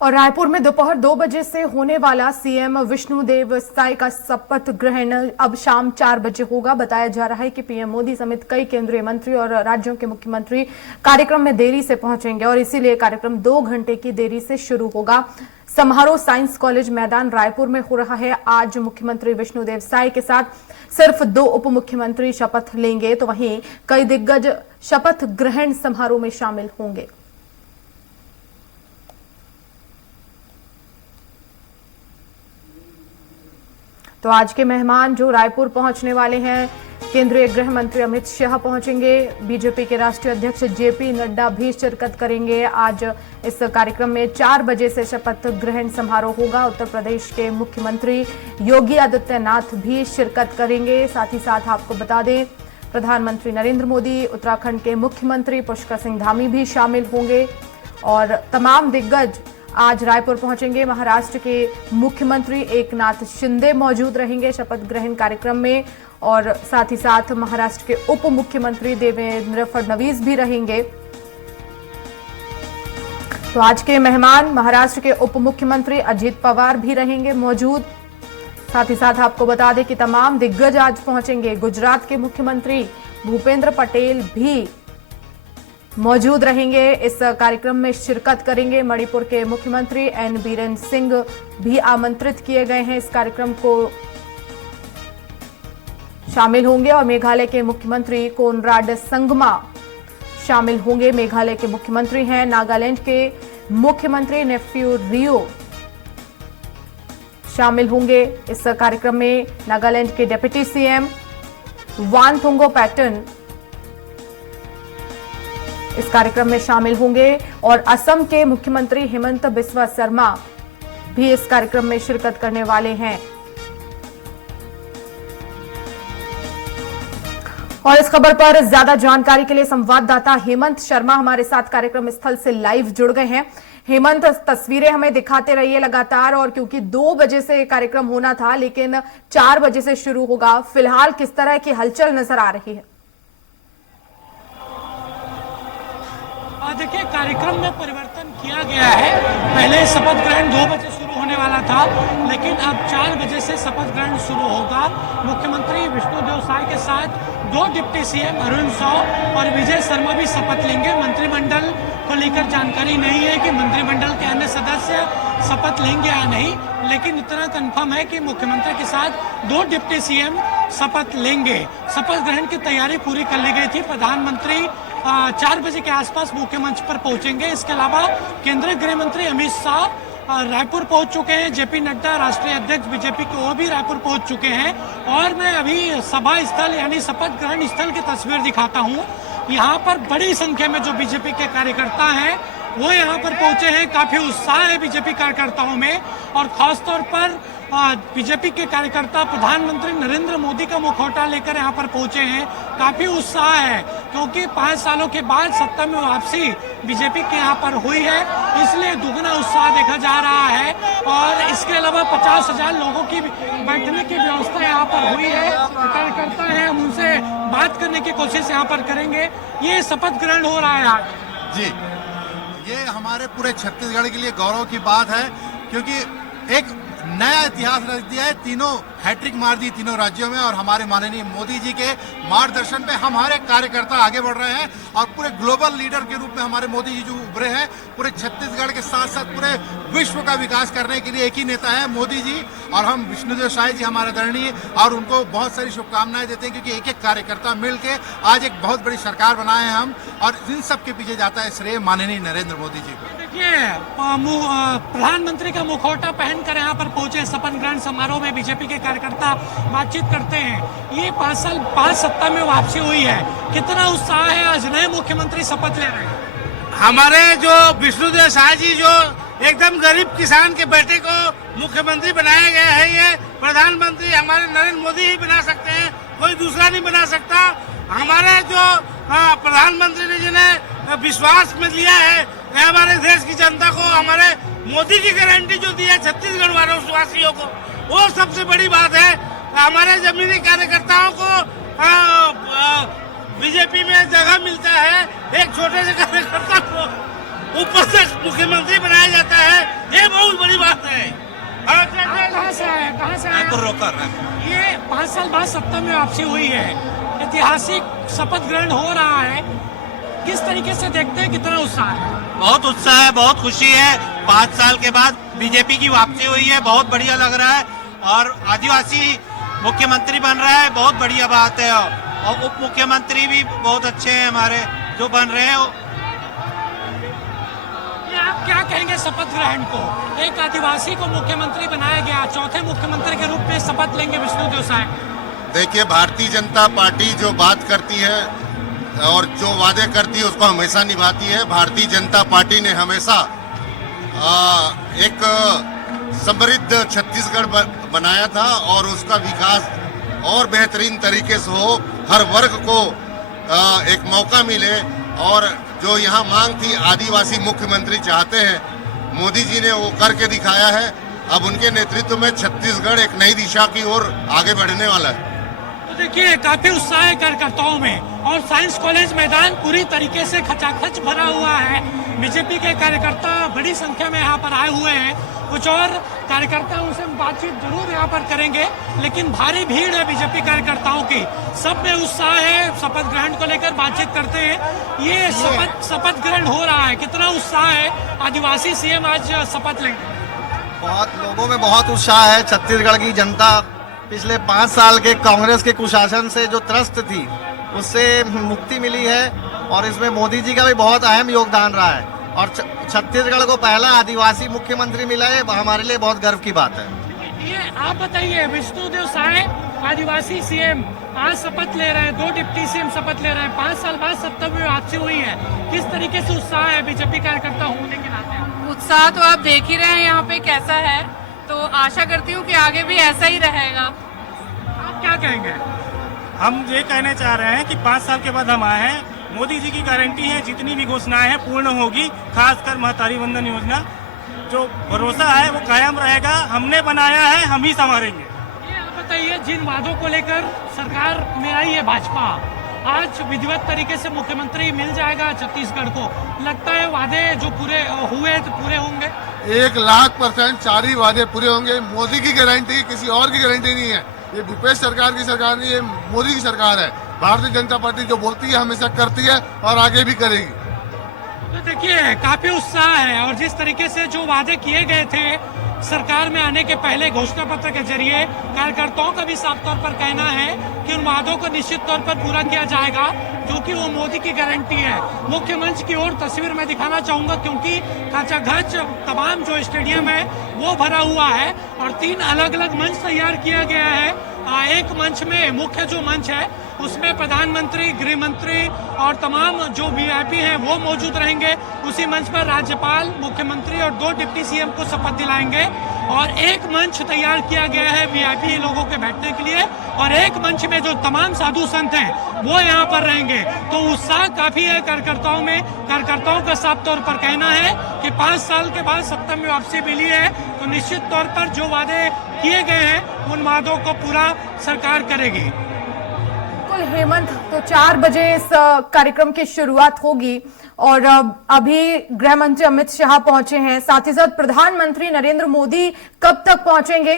और रायपुर में दोपहर 2 बजे से होने वाला सीएम विष्णुदेव साय का शपथ ग्रहण अब शाम 4 बजे होगा। बताया जा रहा है कि पीएम मोदी समेत कई केंद्रीय मंत्री और राज्यों के मुख्यमंत्री कार्यक्रम में देरी से पहुंचेंगे और इसीलिए कार्यक्रम 2 घंटे की देरी से शुरू होगा। समारोह साइंस कॉलेज मैदान रायपुर में हो रहा है। आज मुख्यमंत्री विष्णुदेव साय के साथ सिर्फ 2 उप मुख्यमंत्री शपथ लेंगे, तो वहीं कई दिग्गज शपथ ग्रहण समारोह में शामिल होंगे। तो आज के मेहमान जो रायपुर पहुंचने वाले हैं, केंद्रीय गृह मंत्री अमित शाह पहुंचेंगे, बीजेपी के राष्ट्रीय अध्यक्ष जेपी नड्डा भी शिरकत करेंगे। आज इस कार्यक्रम में 4 बजे से शपथ ग्रहण समारोह होगा। उत्तर प्रदेश के मुख्यमंत्री योगी आदित्यनाथ भी शिरकत करेंगे। साथ ही साथ आपको बता दें, प्रधानमंत्री नरेंद्र मोदी, उत्तराखंड के मुख्यमंत्री पुष्कर सिंह धामी भी शामिल होंगे और तमाम दिग्गज आज रायपुर पहुंचेंगे। महाराष्ट्र के मुख्यमंत्री एकनाथ शिंदे मौजूद रहेंगे शपथ ग्रहण कार्यक्रम में और साथ ही साथ महाराष्ट्र के उप मुख्यमंत्री देवेंद्र फडणवीस भी रहेंगे। तो आज के मेहमान महाराष्ट्र के उप मुख्यमंत्री अजित पवार भी रहेंगे मौजूद। साथ ही साथ आपको बता दें कि तमाम दिग्गज आज पहुंचेंगे। गुजरात के मुख्यमंत्री भूपेंद्र पटेल भी मौजूद रहेंगे, इस कार्यक्रम में शिरकत करेंगे। मणिपुर के मुख्यमंत्री एन बीरेन सिंह भी आमंत्रित किए गए हैं, इस कार्यक्रम को शामिल होंगे और मेघालय के मुख्यमंत्री कोनराड संगमा शामिल होंगे। मेघालय के मुख्यमंत्री हैं। नागालैंड के मुख्यमंत्री नेफ्यू रियो शामिल होंगे इस कार्यक्रम में। नागालैंड के डिप्टी सीएम वानथुंगो पैटर्न इस कार्यक्रम में शामिल होंगे और असम के मुख्यमंत्री हेमंत बिस्वा शर्मा भी इस कार्यक्रम में शिरकत करने वाले हैं। और इस खबर पर ज्यादा जानकारी के लिए संवाददाता हेमंत शर्मा हमारे साथ कार्यक्रम स्थल से लाइव जुड़ गए हैं। हेमंत, तस्वीरें हमें दिखाते रहिए लगातार, और क्योंकि 2 बजे से कार्यक्रम होना था लेकिन 4 बजे से शुरू होगा, फिलहाल किस तरह की हलचल नजर आ रही है? देखिए, कार्यक्रम में परिवर्तन किया गया है। पहले शपथ ग्रहण 2 बजे शुरू होने वाला था, लेकिन अब 4 बजे से शपथ ग्रहण शुरू होगा। मुख्यमंत्री विष्णुदेव साय के साथ 2 डिप्टी सीएम अरुण साव और विजय शर्मा भी शपथ लेंगे। मंत्रिमंडल को लेकर जानकारी नहीं है कि मंत्रिमंडल के अन्य सदस्य शपथ लेंगे या नहीं, लेकिन इतना कंफर्म है कि मुख्यमंत्री के साथ 2 डिप्टी सीएम शपथ लेंगे। शपथ ग्रहण की तैयारी पूरी कर ली गई थी। प्रधानमंत्री 4 बजे के आसपास मुख्य मंच पर पहुंचेंगे। इसके अलावा केंद्रीय गृह मंत्री अमित शाह रायपुर पहुंच चुके हैं। जेपी नड्डा राष्ट्रीय अध्यक्ष बीजेपी के, वो भी रायपुर पहुंच चुके हैं। और मैं अभी सभा स्थल यानी शपथ ग्रहण स्थल की तस्वीर दिखाता हूं। यहाँ पर बड़ी संख्या में जो बीजेपी के कार्यकर्ता हैं वो यहाँ पर पहुंचे हैं। काफी उत्साह है बीजेपी कार्यकर्ताओं में और खासतौर पर बीजेपी के कार्यकर्ता प्रधानमंत्री नरेंद्र मोदी का मुखौटा लेकर यहाँ पर पहुंचे हैं। काफी उत्साह है क्योंकि 5 सालों के बाद सत्ता में वापसी बीजेपी के यहाँ पर हुई है, इसलिए दुगना उत्साह देखा जा रहा है। और इसके अलावा 50,000 लोगों की बैठने की व्यवस्था यहाँ पर हुई है। कार्यकर्ता है, हम उनसे बात करने की कोशिश यहाँ पर करेंगे। ये शपथ ग्रहण हो रहा है आज जी, ये हमारे पूरे छत्तीसगढ़ के लिए गौरव की बात है क्योंकि एक नया इतिहास रच दिया है। तीनों हैट्रिक मार दी तीनों राज्यों में और हमारे माननीय मोदी जी के मार्गदर्शन पे हमारे कार्यकर्ता आगे बढ़ रहे हैं और पूरे ग्लोबल लीडर के रूप में हमारे मोदी जी जो उभरे हैं, पूरे छत्तीसगढ़ के साथ साथ पूरे विश्व का विकास करने के लिए एक ही नेता है मोदी जी। और हम विष्णुदेव साय जी हमारे आदरणीय और उनको बहुत सारी शुभकामनाएं देते हैं क्योंकि एक एक कार्यकर्ता मिलके आज एक बहुत बड़ी सरकार बनाए हैं हम, और इन सब के पीछे जाता है श्रेय माननीय नरेंद्र मोदी जी को। देखिए, प्रधानमंत्री का मुखौटा पहनकर यहाँ पर पहुंचे शपथ ग्रहण समारोह में बीजेपी के कार्यकर्ता बातचीत करते हैं। ये 5 साल बाद सत्ता में वापसी हुई है, कितना उत्साह है? आज नए मुख्यमंत्री शपथ ले रहे हैं। हमारे जो विष्णुदेव साय जी जो एकदम गरीब किसान के बेटे को मुख्यमंत्री बनाया गया है, ये प्रधानमंत्री हमारे नरेंद्र मोदी ही बना सकते हैं, कोई दूसरा नहीं बना सकता। हमारे जो प्रधानमंत्री ने जिन्हें विश्वास में लिया है हमारे देश की जनता को, हमारे मोदी की गारंटी जो दी है छत्तीसगढ़ वासियों को, वो सबसे बड़ी बात है। हमारे जमीनी कार्यकर्ताओं को बीजेपी में जगह मिलता है, एक छोटे से कार्यकर्ता को ऊपर से मुख्यमंत्री बनाया जाता है, रायपुर रोकर। ये 5 साल बाद सत्ता में वापसी हुई है, ऐतिहासिक शपथ ग्रहण हो रहा है, किस तरीके से देखते हैं, कितना उत्साह है? बहुत उत्साह है, बहुत खुशी है। 5 साल के बाद बीजेपी की वापसी हुई है, बहुत बढ़िया लग रहा है। और आदिवासी मुख्यमंत्री बन रहा है, बहुत बढ़िया बात है। और उप मुख्यमंत्री भी बहुत अच्छे हैं हमारे जो बन रहे हैं। ये आप क्या कहेंगे शपथ ग्रहण को? एक आदिवासी को मुख्यमंत्री बनाया गया, चौथे मुख्यमंत्री के रूप में शपथ लेंगे विष्णुदेव साय। देखिए, भारतीय जनता पार्टी जो बात करती है और जो वादे करती है उसको हमेशा निभाती है। भारतीय जनता पार्टी ने हमेशा एक समृद्ध छत्तीसगढ़ बनाया था और उसका विकास और बेहतरीन तरीके से हो, हर वर्ग को एक मौका मिले। और जो यहाँ मांग थी, आदिवासी मुख्यमंत्री चाहते हैं, मोदी जी ने वो करके दिखाया है। अब उनके नेतृत्व में छत्तीसगढ़ एक नई दिशा की ओर आगे बढ़ने वाला है। देखिए, काफी उत्साह है कार्यकर्ताओं में और साइंस कॉलेज मैदान पूरी तरीके से खचाखच भरा हुआ है। बीजेपी के कार्यकर्ता बड़ी संख्या में यहाँ पर आए हुए हैं। कुछ और कार्यकर्ताओं से बातचीत जरूर यहाँ पर करेंगे, लेकिन भारी भीड़ है बीजेपी कार्यकर्ताओं की, सब में उत्साह है। शपथ ग्रहण को लेकर बातचीत करते हैं। ये शपथ ग्रहण हो रहा है, कितना उत्साह है? आदिवासी सीएम आज शपथ लेंगे। बहुत लोगों में बहुत उत्साह है। छत्तीसगढ़ की जनता पिछले 5 साल के कांग्रेस के कुशासन से जो त्रस्त थी उससे मुक्ति मिली है और इसमें मोदी जी का भी बहुत अहम योगदान रहा है। और छत्तीसगढ़ को पहला आदिवासी मुख्यमंत्री मिला है, हमारे लिए बहुत गर्व की बात है। ये आप बताइए, विष्णुदेव साय आदिवासी सीएम आज शपथ ले रहे हैं, 2 डिप्टी सीएम शपथ ले रहे हैं, 5 साल बाद सत्ता में वापसी हुई है, किस तरीके से उत्साह है बीजेपी कार्यकर्ता होने के नाते? उत्साह तो आप देख ही रहे हैं यहाँ पे कैसा है, तो आशा करती हूँ कि आगे भी ऐसा ही रहेगा। आप क्या कहेंगे? हम ये कहने चाह रहे हैं कि 5 साल के बाद हम आए हैं, मोदी जी की गारंटी है जितनी भी घोषणाएं हैं पूर्ण होगी, खासकर महतारी वंदन योजना। जो भरोसा है वो कायम रहेगा, हमने बनाया है, हम ही संवारेंगे। ये आप बताइए, जिन वादों को लेकर सरकार में आई है भाजपा, आज विधिवत तरीके से मुख्यमंत्री मिल जाएगा छत्तीसगढ़ को, लगता है वादे जो पूरे हुए तो पूरे होंगे? 1,00,000% 4 ही वादे पूरे होंगे। मोदी की गारंटी, किसी और की गारंटी नहीं है। ये भूपेश सरकार की सरकार नहीं, ये मोदी की सरकार है। भारतीय जनता पार्टी जो बोलती है हमेशा करती है और आगे भी करेगी। तो देखिए, काफी उत्साह है और जिस तरीके से जो वादे किए गए थे सरकार में आने के पहले घोषणा पत्र के जरिए, कार्यकर्ताओं का भी साफ तौर पर कहना है कि उन वादों को निश्चित तौर पर पूरा किया जाएगा, जो कि वो मोदी की गारंटी है। मुख्य मंच की ओर तस्वीर मैं दिखाना चाहूंगा, क्योंकि खचाखच तमाम जो स्टेडियम है वो भरा हुआ है और 3 अलग अलग मंच तैयार किया गया है। एक मंच में, मुख्य जो मंच है उसमें प्रधानमंत्री, गृह मंत्री और तमाम जो वीआईपी हैं वो मौजूद रहेंगे। उसी मंच पर राज्यपाल, मुख्यमंत्री और 2 डिप्टी सीएम को शपथ दिलाएंगे। और एक मंच तैयार किया गया है वीआईपी लोगों के बैठने के लिए, और एक मंच में जो तमाम साधु संत हैं वो यहाँ पर रहेंगे। तो उत्साह काफी है कार्यकर्ताओं में। कार्यकर्ताओं का साफ तौर पर कहना है कि 5 साल के बाद सत्ता में वापसी मिली है, तो निश्चित तौर पर जो वादे किए गए हैं उन वादों को पूरा सरकार करेगी। हेमंत, तो 4 बजे इस कार्यक्रम की शुरुआत होगी और अभी गृह मंत्री अमित शाह पहुंचे हैं, साथ ही साथ प्रधानमंत्री नरेंद्र मोदी कब तक पहुंचेंगे?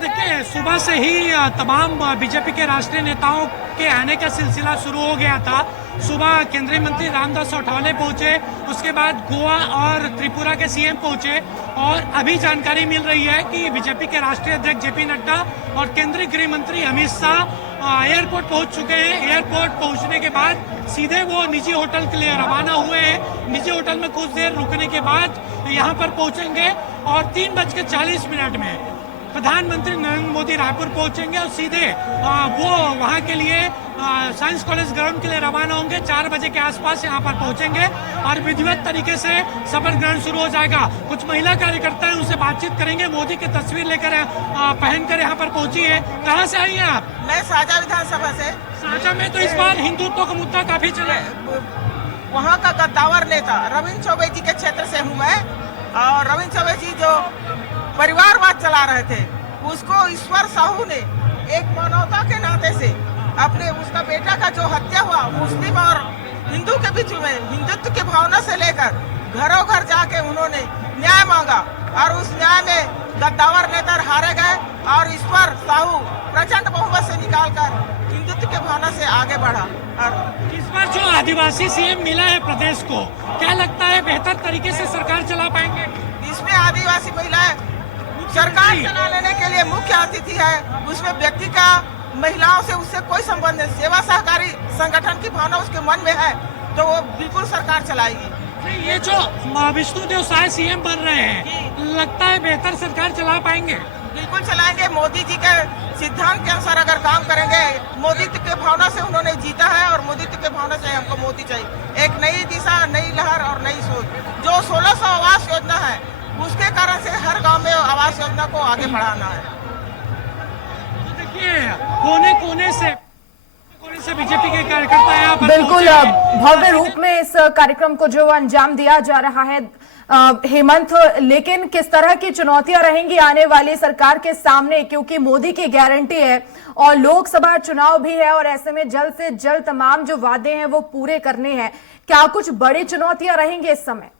देखिए, सुबह से ही तमाम बीजेपी के राष्ट्रीय नेताओं के आने का सिलसिला शुरू हो गया था। सुबह केंद्रीय मंत्री रामदास अठावले पहुंचे, उसके बाद गोवा और त्रिपुरा के सीएम पहुंचे और अभी जानकारी मिल रही है कि बीजेपी के राष्ट्रीय अध्यक्ष जेपी नड्डा और केंद्रीय गृह मंत्री अमित शाह एयरपोर्ट पहुंच चुके हैं। एयरपोर्ट पहुंचने के बाद सीधे वो निजी होटल के लिए रवाना हुए हैं। निजी होटल में कुछ देर रुकने के बाद यहाँ पर पहुंचेंगे और 3:40 में प्रधानमंत्री नरेंद्र मोदी रायपुर पहुंचेंगे और सीधे वो वहां के लिए साइंस कॉलेज ग्राउंड के लिए रवाना होंगे। 4 बजे के आसपास यहाँ पर पहुंचेंगे और विधिवत तरीके से शपथ ग्रहण शुरू हो जाएगा। कुछ महिला कार्यकर्ता हैं, उनसे बातचीत करेंगे। मोदी की तस्वीर लेकर पहनकर यहाँ पर पहुंची है। कहाँ से आई हैं आप? मैं साजा विधानसभा से। साजा में तो इस बार हिंदुत्व का मुद्दा काफी चला है। वहाँ का कद्दावर नेता रविंद्र चौबे जी के क्षेत्र से हूँ मैं, और रविंद्र चौबे जी जो परिवारवाद चला रहे थे, उसको ईश्वर साहू ने एक मानवता के नाते से अपने उसका बेटा का जो हत्या हुआ मुस्लिम और हिंदू के बीच में हिंदुत्व की भावना से लेकर घरों घर जाके उन्होंने न्याय मांगा। और उस न्याय में गद्दावर नेता हारे गए और ईश्वर साहू प्रचंड बहुमत से निकालकर हिंदुत्व के भावना से आगे बढ़ा। और इस बार जो आदिवासी सीएम मिला है प्रदेश को, क्या लगता है बेहतर तरीके से सरकार चला पाएंगे? इसमें आदिवासी महिलाएं सरकार चला लेने के लिए मुख्य अतिथि है। उसमें व्यक्ति का महिलाओं से उससे कोई संबंध नहीं, सेवा सहकारी संगठन की भावना उसके मन में है तो वो बिल्कुल सरकार चलाएगी। ये जो विष्णुदेव साय सीएम बन रहे हैं, लगता है बेहतर सरकार चला पाएंगे? बिल्कुल चलाएंगे। मोदी जी के सिद्धांत के अनुसार अगर काम करेंगे, मोदीत्व के भावना से उन्होंने जीता है और मोदीत्व के भावना से हमको मोदी चाहिए। एक नई दिशा, नई लहर और नई सोच। जो 1600 आवास योजना है उसके कारण से हर गांव में आवास योजना को आगे बढ़ाना है। तो देखिए कोने कोने से बीजेपी के कार्यकर्ता यहाँ पर बिल्कुल पहुंचे हैं। भव्य रूप में इस कार्यक्रम को जो अंजाम दिया जा रहा है हेमंत, लेकिन किस तरह की चुनौतियां रहेंगी आने वाली सरकार के सामने, क्योंकि मोदी की गारंटी है और लोकसभा चुनाव भी है और ऐसे में जल्द से जल्द तमाम जो वादे हैं वो पूरे करने हैं। क्या कुछ बड़ी चुनौतियां रहेंगी इस समय?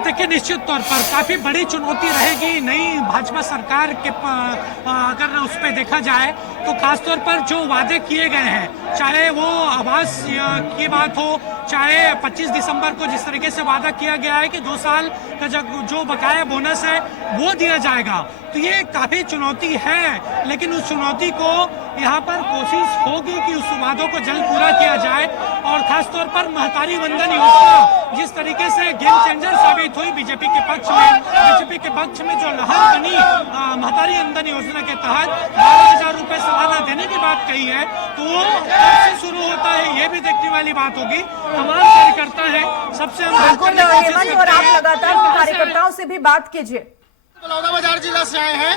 देखिए निश्चित तौर पर काफी बड़ी चुनौती रहेगी नई भाजपा सरकार के अगर उस पर देखा जाए तो खासतौर पर जो वादे किए गए हैं, चाहे वो आवास की बात हो, चाहे 25 दिसंबर को जिस तरीके से वादा किया गया है कि 2 साल का जो बकाया बोनस है वो दिया जाएगा, तो ये काफी चुनौती है। लेकिन उस चुनौती को यहाँ पर कोशिश होगी कि उस वादों को जल्द पूरा किया जाए और खासतौर पर महतारी वंदन योजना जिस तरीके से गेम चेंजर साबित हुई बीजेपी के पक्ष में जो लहर बनी महतारी वंदन योजना के तहत 12,000 रुपए सालाना देने की बात कही है, तो वो कब से शुरू होता है ये भी देखने वाली बात होगी। तमाम कार्यकर्ता है सबसे बिल्कुल हेमंत, और आप लगातार कार्यकर्ताओं से भी बात कीजिए। बलौदाबाजार जिला से आए हैं।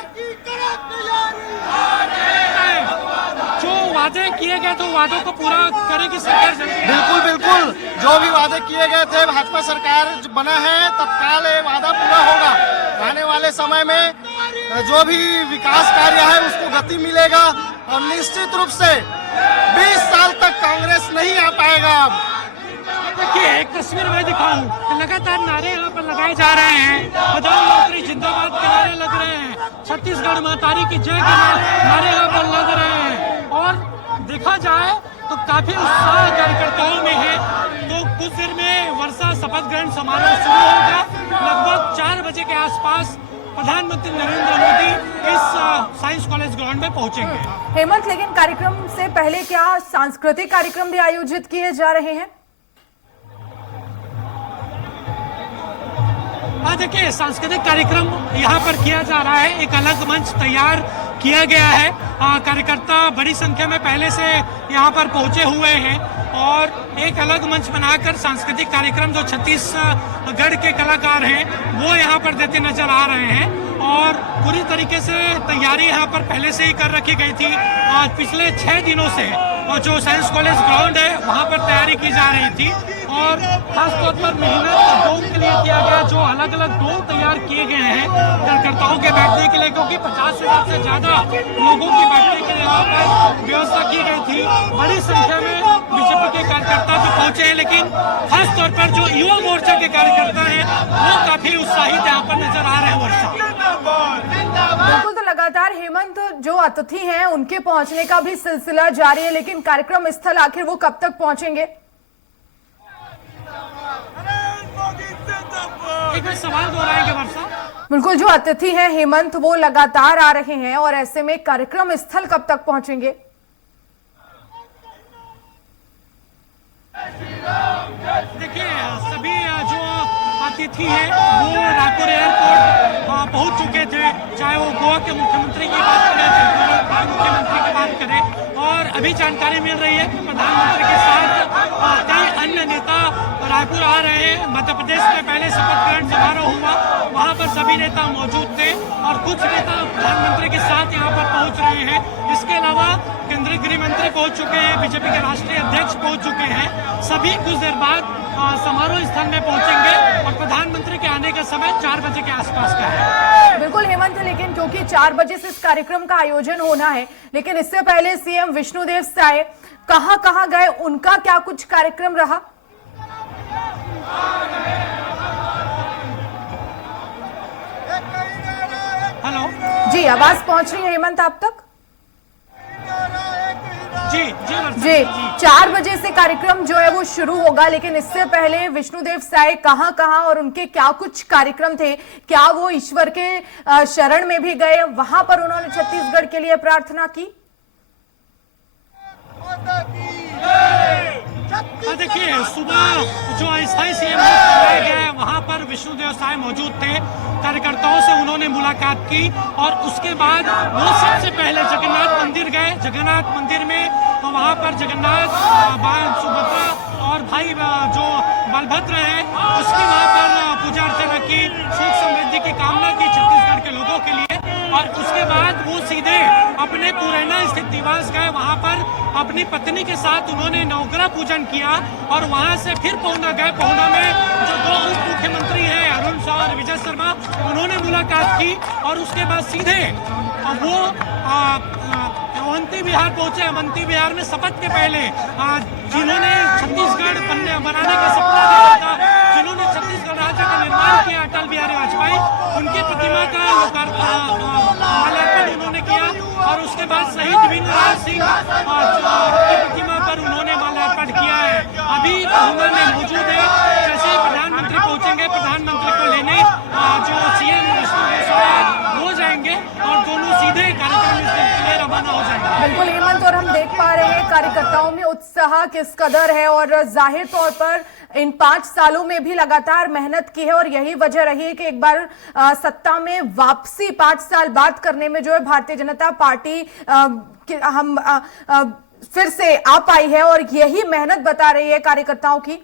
जो वादे किए गए तो वादों को पूरा करेगी सरकार? बिल्कुल बिल्कुल, जो भी वादे किए गए थे भाजपा सरकार बना है तत्काल ये वादा पूरा होगा। आने वाले समय में जो भी विकास कार्य है उसको गति मिलेगा और निश्चित रूप से 20 साल तक कांग्रेस नहीं आ पाएगा। देखिए एक तस्वीर मैं दिखाऊं, लगातार नारे यहाँ पर लगाए जा रहे हैं, प्रधानमंत्री जिंदाबाद के नारे लग रहे हैं, छत्तीसगढ़ महतारी की जय के नारे यहाँ पर लग रहे हैं और देखा जाए तो काफी उत्साह कार्यकर्ताओं में है। तो कुछ देर में वर्षा शपथ ग्रहण समारोह शुरू होगा। लगभग 4 बजे के आसपास प्रधानमंत्री नरेंद्र मोदी इस साइंस कॉलेज ग्राउंड में पहुंचेंगे। हेमंत, लेकिन कार्यक्रम से पहले क्या सांस्कृतिक कार्यक्रम भी आयोजित किए जा रहे हैं? देखिए सांस्कृतिक कार्यक्रम यहाँ पर किया जा रहा है, एक अलग मंच तैयार किया गया है। कार्यकर्ता बड़ी संख्या में पहले से यहाँ पर पहुंचे हुए हैं और एक अलग मंच बनाकर सांस्कृतिक कार्यक्रम जो छत्तीसगढ़ के कलाकार हैं वो यहाँ पर देते नजर आ रहे हैं और पूरी तरीके से तैयारी यहाँ पर पहले से ही कर रखी गई थी। पिछले 6 दिनों से जो साइंस कॉलेज ग्राउंड है वहाँ पर तैयारी की जा रही थी और खासतौर पर मेहनत डोम के लिए किया गया, जो अलग अलग डोम तैयार किए गए हैं कार्यकर्ताओं के बैठने के लिए, क्योंकि 50,000 से ज्यादा लोगों के बैठने के लिए यहाँ पर व्यवस्था की गई थी। बड़ी संख्या में बीजेपी के कार्यकर्ता तो पहुंचे हैं, लेकिन खासतौर पर जो युवा मोर्चा के कार्यकर्ता हैं वो काफी उत्साहित यहाँ पर नजर आ रहे हैं। वर्षा बिल्कुल, तो लगातार हेमंत जो अतिथि हैं उनके पहुंचने का भी सिलसिला जारी है, लेकिन कार्यक्रम स्थल आखिर वो कब तक पहुंचेंगे? एक सवाल दोहराएंगे वर्षा? बिल्कुल, जो अतिथि हैं हेमंत वो लगातार आ रहे हैं और ऐसे में कार्यक्रम स्थल कब तक पहुंचेंगे? देखिए सभी जो अतिथि हैं वो रायपुर एयरपोर्ट पहुंच चुके थे, चाहे वो गोवा के मुख्यमंत्री की बात करें, त्रिपुरा मुख्यमंत्री की बात करें, और अभी जानकारी मिल रही है कि प्रधानमंत्री के साथ कई अन्य नेता रायपुर आ रहे हैं। मध्य प्रदेश में पहले शपथ ग्रहण समारोह हुआ, वहां पर सभी नेता मौजूद थे और कुछ नेता प्रधानमंत्री के साथ यहाँ पर पहुंच रहे हैं। इसके अलावा केंद्रीय गृह मंत्री पहुंच चुके हैं, बीजेपी के राष्ट्रीय अध्यक्ष पहुंच चुके हैं। सभी कुछ देर बाद समारोह स्थल में पहुंचेंगे और प्रधानमंत्री के आने का समय 4 बजे के आसपास का है। बिल्कुल हेमंत, लेकिन क्योंकि 4 बजे से इस कार्यक्रम का आयोजन होना है, लेकिन इससे पहले सीएम विष्णुदेव साय कहां गए, उनका क्या कुछ कार्यक्रम रहा? जी आवाज पहुंच रही है हेमंत आप तक? जी जी जी 4 बजे से कार्यक्रम जो है वो शुरू होगा, लेकिन इससे पहले विष्णुदेव साय कहां और उनके क्या कुछ कार्यक्रम थे, क्या वो ईश्वर के शरण में भी गए, वहां पर उन्होंने छत्तीसगढ़ के लिए प्रार्थना की? देखिए सुबह जो अस्थायी सीएम बनाया गया है वहां पर विष्णुदेव साय मौजूद थे, कार्यकर्ताओं से उन्होंने मुलाकात की और उसके बाद वो सबसे पहले जगन्नाथ मंदिर गए। जगन्नाथ मंदिर में वहां पर जगन्नाथ सुभद्रा और भाई जो बलभद्र है उसकी वहां पर पूजा अर्चना की, सुख समृद्धि की कामना की छत्तीसगढ़ के लोगों के लिए। और उसके बाद वो सीधे अपने पुरैना स्थित निवास गए, वहां पर अपनी पत्नी के साथ उन्होंने नवग्रह पूजन किया और वहां से फिर पहुना गए। पहुना में जो 2 उप मुख्यमंत्री हैं अरुण शाह और विजय शर्मा, उन्होंने मुलाकात की और उसके बाद सीधे वो अवंती विहार पहुंचे। अवंती विहार में शपथ के पहले जिन्होंने छत्तीसगढ़ बनाने का सपना देखा था, जिन्होंने छत्तीसगढ़ राज्य का निर्माण किया, अटल बिहारी वाजपेयी, उनकी प्रतिमा का माल्यार्पण उन्होंने किया और उसके बाद शहीद वीरनारायण सिंह की प्रतिमा पर उन्होंने माल्यार्पण किया है। अभी पहुना में मौजूद है, जैसे ही प्रधानमंत्री पहुंचेंगे प्रधानमंत्री को लेने जो सीएम विष्णुदेव साय हो जाएंगे और दोनों सीधे कार्यक्रम के लिए रवाना हो जाएंगे। बिल्कुल हेमंत, और हम देख पा रहे हैं कार्यकर्ताओं में उत्साह किस कदर है और जाहिर तौर पर इन 5 सालों में भी लगातार मेहनत की है और यही वजह रही है कि एक बार सत्ता में वापसी 5 साल बाद करने में जो है भारतीय जनता पार्टी हम फिर से आ पाई है और यही मेहनत बता रही है कार्यकर्ताओं की।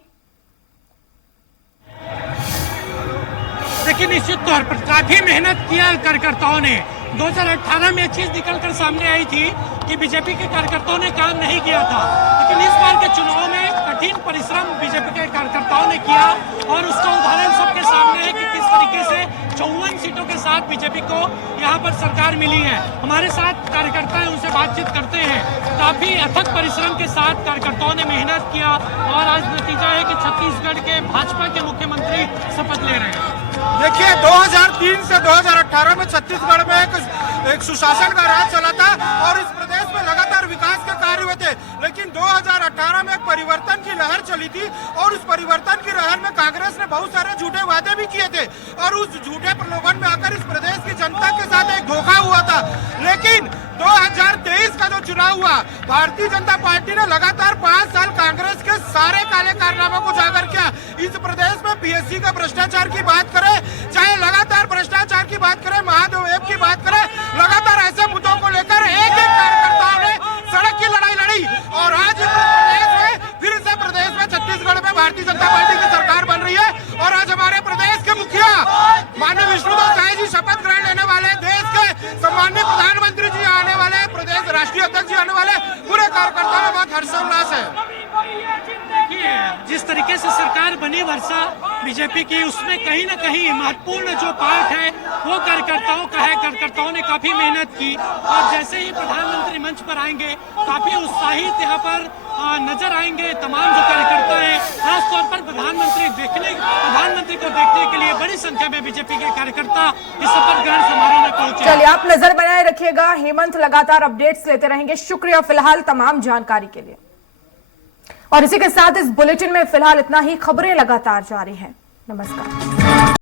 देखिए निश्चित तौर पर काफी मेहनत किया कार्यकर्ताओं ने। 2018 में चीज निकलकर सामने आई थी कि बीजेपी के कार्यकर्ताओं ने काम नहीं किया था, लेकिन इस बार के चुनाव में कठिन परिश्रम बीजेपी के कार्यकर्ताओं ने किया और उसका उदाहरण सबके सामने है कि किस तरीके से 54 सीटों के साथ बीजेपी को यहाँ पर सरकार मिली है। हमारे साथ कार्यकर्ता हैं, उनसे बातचीत करते हैं। काफी अथक परिश्रम के साथ कार्यकर्ताओं ने मेहनत किया और आज नतीजा है कि छत्तीसगढ़ के भाजपा के मुख्यमंत्री शपथ ले रहे हैं। देखिए 2003 से 2018 में छत्तीसगढ़ में एक सुशासन का राज चला था और इस प्रदेश में लगातार विकास के कार्य हुए थे, लेकिन 2018 में एक परिवर्तन की लहर चली थी और उस परिवर्तन की लहर में कांग्रेस ने बहुत सारे झूठे वादे भी किए थे और उस झूठे प्रलोभन में आकर इस प्रदेश की जनता के साथ एक धोखा हुआ था। लेकिन 2023 का जो चुनाव हुआ, भारतीय जनता पार्टी ने लगातार 5 साल कांग्रेस के सारे काले कारनामों को उजागर किया। इस प्रदेश में पीएससी का भ्रष्टाचार की बात करें, चाहे लगातार भ्रष्टाचार की बात करें, महादेव ऐप की बात करें, लगातार ऐसे मुद्दों को लेकर एक कार्यकर्ताओं ने सड़क की लड़ाई लड़ी और आज प्रदेश में फिर से प्रदेश में छत्तीसगढ़ में भारतीय जनता पार्टी की सरकार बन रही है और आज हमारे प्रदेश के मुखिया माननीय विष्णुदेव साय जी शपथ ग्रहण लेने वाले, देश के सम्माननीय प्रधानमंत्री जी आने वाले, प्रदेश राष्ट्रीय अध्यक्ष जी आने वाले, पूरे कार्यकर्ताओं में बहुत हर्षोल्लास है। जिस तरीके से सरकार बनी वर्षा बीजेपी की, उसमें कहीं ना कहीं महत्वपूर्ण जो पार्ट है वो कार्यकर्ताओं का है। कार्यकर्ताओं ने काफी मेहनत की और जैसे ही प्रधानमंत्री मंच पर आएंगे काफी उत्साहित यहाँ पर नजर आएंगे तमाम जो कार्यकर्ता हैं। खासतौर पर प्रधानमंत्री को देखने के लिए बड़ी संख्या में बीजेपी के कार्यकर्ता इस शपथ ग्रहण समारोह में पहुंचे। चलिए आप नजर बनाए रखिएगा, हेमंत लगातार अपडेट्स लेते रहेंगे। शुक्रिया फिलहाल तमाम जानकारी के लिए। और इसी के साथ इस बुलेटिन में फिलहाल इतना ही। खबरें लगातार जारी हैं। नमस्कार।